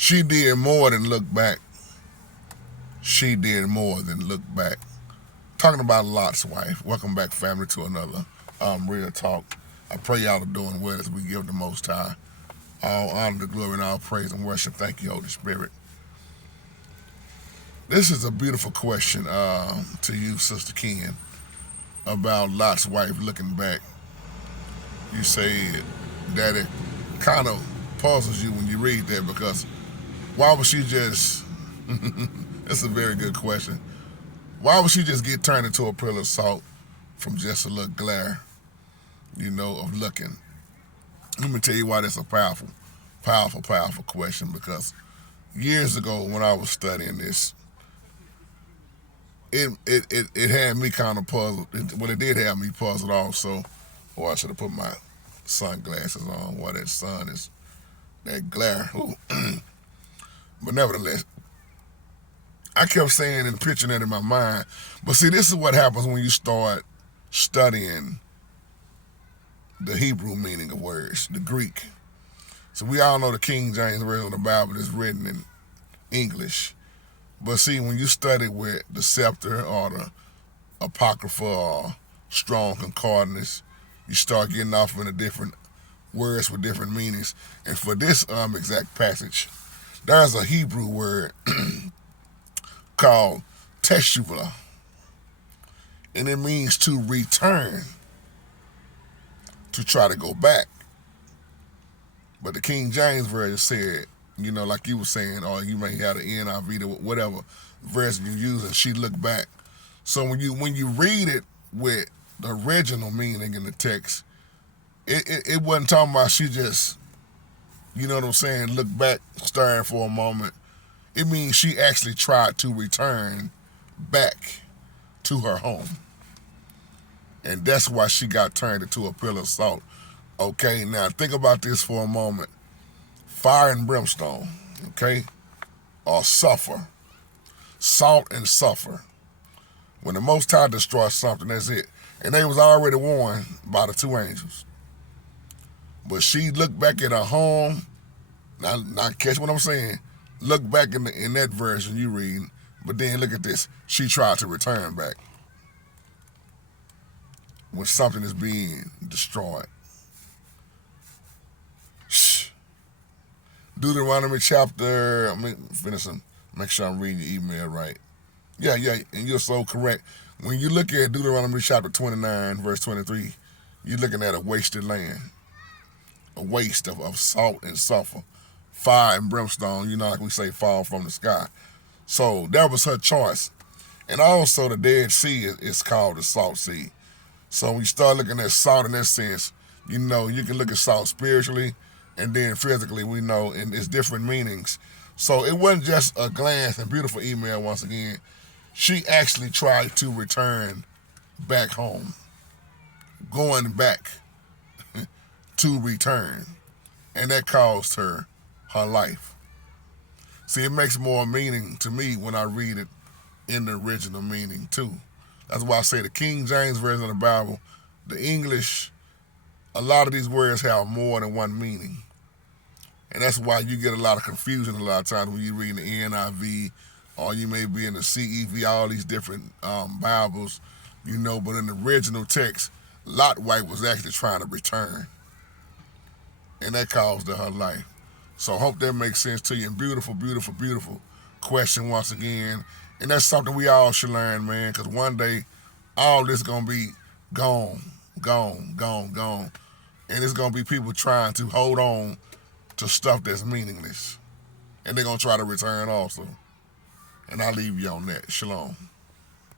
She did more than look back. She did more than look back. Talking about Lot's wife. Welcome back, family, to another Real Talk. I pray y'all are doing well as we give the Most High all honor, the glory, and all praise and worship. Thank you, Holy Spirit. This is a beautiful question to you, Sister Ken, about Lot's wife looking back. You say that it kind of puzzles you when you read that because why would she just, that's a very good question. Why would she just get turned into a pillar of salt from just a little glare, of looking? Let me tell you why that's a powerful, powerful, powerful question because years ago when I was studying this, it had me kind of puzzled. Well, it did have me puzzled also. Or I should have put my sunglasses on while that sun is, that glare. But nevertheless, I kept saying and picturing that in my mind. But see, this is what happens when you start studying the Hebrew meaning of words, the Greek. So we all know the King James Version of the Bible is written in English. But see, when you study with the Scepter or the Apocrypha or Strong Concordance, you start getting off into different words with different meanings. And for this exact passage, there's a Hebrew word called teshuvah, and it means to return, to try to go back. But the King James Version said, like you were saying, or you may have the NIV or whatever version you use, and she looked back. So when you read it with the original meaning in the text, it wasn't talking about she just, look back, staring for a moment. It means she actually tried to return back to her home. And that's why she got turned into a pillar of salt. Okay, now think about this for a moment. Fire and brimstone, okay, or sulfur. Salt and sulfur. When the Most High destroys something, that's it. And they was already warned by the two angels. But she looked back at her home. Now catch what I'm saying. Look back in that version you read, but then look at this. She tried to return back when something is being destroyed. Deuteronomy chapter, I'm finishing, make sure I'm reading your email right. Yeah, and you're so correct. When you look at Deuteronomy chapter 29, verse 23, you're looking at a wasted land, a waste of salt and sulfur, fire and brimstone, like we say, fall from the sky. So that was her choice. And also the Dead Sea is called the Salt Sea. So when you start looking at salt in that sense, you can look at salt spiritually, and then physically, we know, and it's different meanings. So it wasn't just a glance and beautiful email once again. She actually tried to return back home, going back to return. And that cost her life. See, it makes more meaning to me when I read it in the original meaning too. That's why I say the King James Version of the Bible, the English, a lot of these words have more than one meaning. And that's why you get a lot of confusion a lot of times when you read the NIV, or you may be in the CEV, all these different Bibles, but in the original text, Lot wife was actually trying to return. And that caused her life. So I hope that makes sense to you. And beautiful, beautiful, beautiful question once again. And that's something we all should learn, man, because one day all this is going to be gone. And it's going to be people trying to hold on to stuff that's meaningless. And they're going to try to return also. And I'll leave you on that. Shalom.